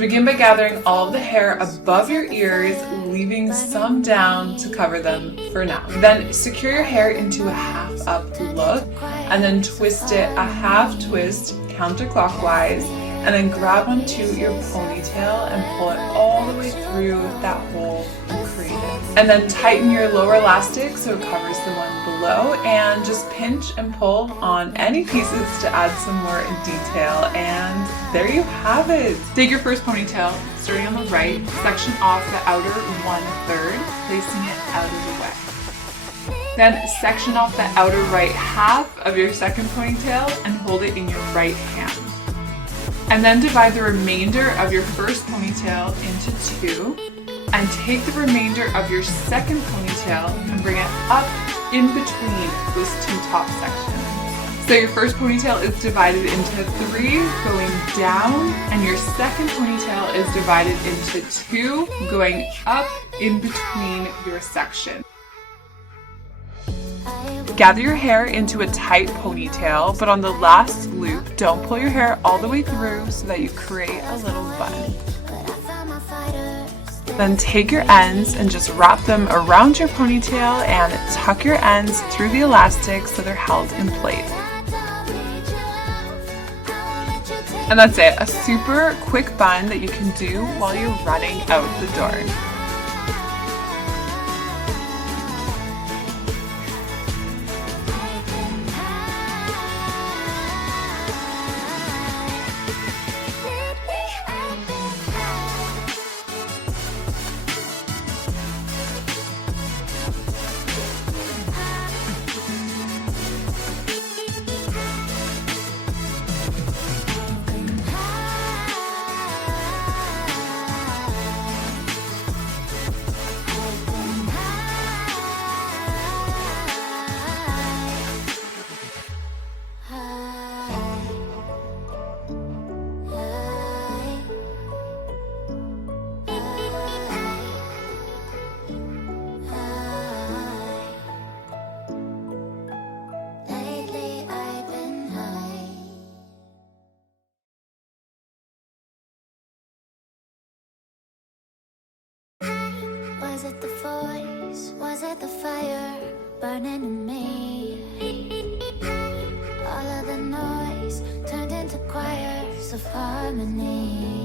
So begin by gathering all of the hair above your ears, leaving some down to cover them for now. Then secure your hair into a half up look and then twist it a half twist counterclockwise, and then grab onto your ponytail and pull it all the way through that hole you created. And then tighten your lower elastic so it covers the one below, and just pinch and pull on any pieces to add some more detail, and there you have it. Take your first ponytail, starting on the right, section off the outer 1/3, placing it out of the way. Then section off the outer right half of your second ponytail and hold it in your right hand. And then divide the remainder of your first ponytail into two, and take the remainder of your second ponytail and bring it up in between those two top sections. So your first ponytail is divided into three going down, and your second ponytail is divided into two going up in between your section. Gather your hair into a tight ponytail, but on the last loop, don't pull your hair all the way through so that you create a little bun. Then take your ends and just wrap them around your ponytail and tuck your ends through the elastic so they're held in place. And that's it, a super quick bun that you can do while you're running out the door. Was it the voice? Was it the fire burning in me? All of the noise turned into choirs of harmony.